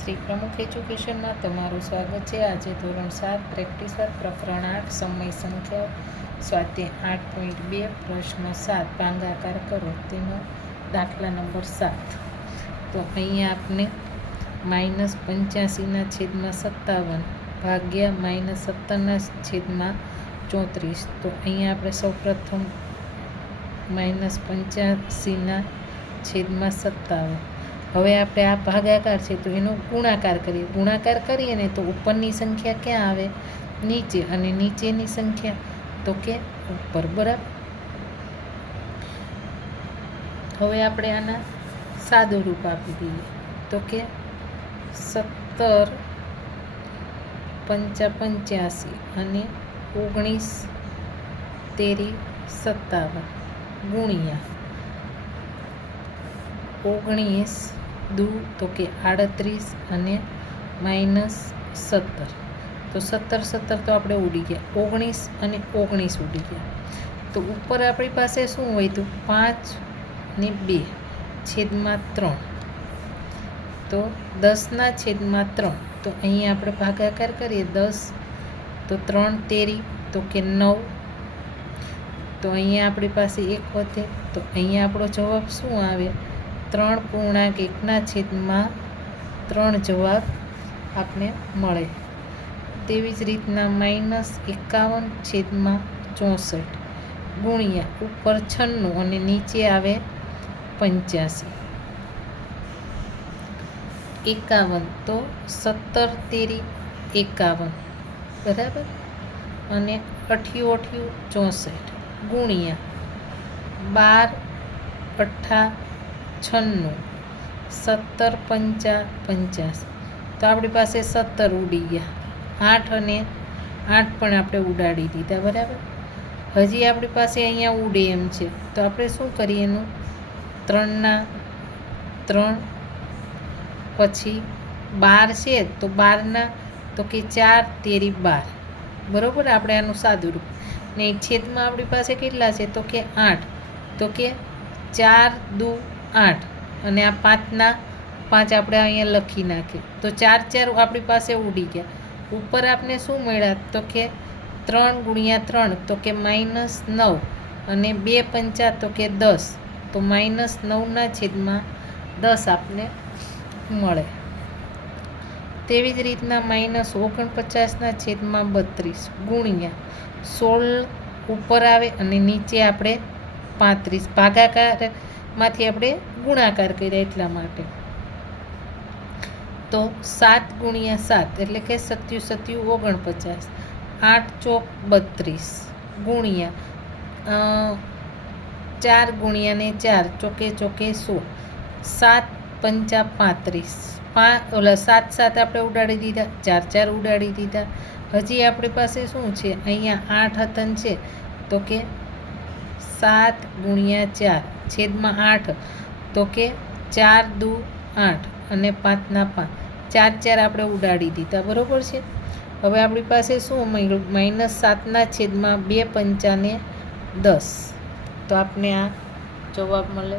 શ્રી પ્રમુખ એજ્યુકેશનમાં તમારું સ્વાગત છે। આજે ધોરણ 7 પ્રેક્ટિસ વર્ક પ્રકરણ 8 સમય સંખ્યા સ્વાધ્યાય 8.2 પ્રશ્ન 7 ભાગાકાર કરો તેનો દાખલા નંબર 7। તો અહીંયા આપણે -85/57 ભાગ્યા -17/34। તો અહીંયા આપણે સૌપ્રથમ -85/57। હવે આપણે આ ભાગાકાર છે તો એનો ગુણાકાર કરીએ। ગુણાકાર કરીએ ને તો ઉપરની સંખ્યા ક્યાં આવે? નીચે, અને નીચેની સંખ્યા તો કે ઉપર, બરાબર। હવે આપણે આના સાદું રૂપ આપી દઈએ તો કે 17 × 85 અને 19 તેરી 57 ગુણ્યા 19 દુ તો કે 38 અને -17। તો 17 તો આપણે ઉડી ગયા, 19 અને 19 ઉડી ગયા। તો ઉપર આપણી પાસે શું હોય? તો 5 ને 2/3। તો 10/3। તો અહીંયા આપણે ભાગાકાર કરીએ 10 તો 3 તેરી તો કે 9। તો અહીંયા આપણી પાસે 1 વધે તો અહીંયા આપણો જવાબ શું આવે? 3.1/3 જવાબ આપને મળે। તેવી જ રીતના -51/64 ગુણ્યા ઉપર 96 અને નીચે આવે 85। 51 તો 17 તેરી 51, બરાબર। અને 88 64 ગુણ્યા 12 8 96 17 5 85। તો આપણી પાસે 17 ઉડી ગયા, 8 અને 8 પણ આપણે ઉડાડી દીધા, બરાબર। હજી આપણી પાસે અહીંયા ઉડે એમ છે તો આપણે શું કરીએ? એનું 3/3 પછી 12 છે તો 12 તો કે 4 તેરી 12, બરાબર। આપણે આનું સાદું રૂપ ને છેદમાં આપણી પાસે કેટલા છે? તો કે 8, તો કે 4 દુ 8 અને આ 5 આપણે અહીંયા લખી નાખીએ તો 4 4 આપણી પાસે ઉડી ગયા। ઉપર આપણે શું મળ્યા? તો કે 3 × 3 તો કે -9 અને 2 5 તો કે 10। તો -9/10 આપને મળે। તેવી જ રીતના -49/32 ગુણ્યા 16 ઉપર આવે અને નીચે આપણે 35। ભાગાકારમાંથી આપણે ગુણાકાર કર્યા એટલા માટે। તો 7 × 7 એટલે કે 7 × 7 49, 8 ચોક 32 ગુણ્યા 4 ગુણ્યા ને 4 ચોકે ચોકે 100, 7 5 35। 7 7 આપણે ઉડાડી દીધા, 4 4 ઉડાડી દીધા। હજી આપણી પાસે શું છે? અહીંયા 8 હતન છે તો કે 7 × 4 છેદમાં 8 તો કે 4 દુ 8 અને 5 ના 5, 4 4 આપણે ઉડાડી દીધા, બરાબર છે। હવે આપણી પાસે શું મળ્યું? -7/2 5 ને 10। તો આપણે આ જવાબ મળે।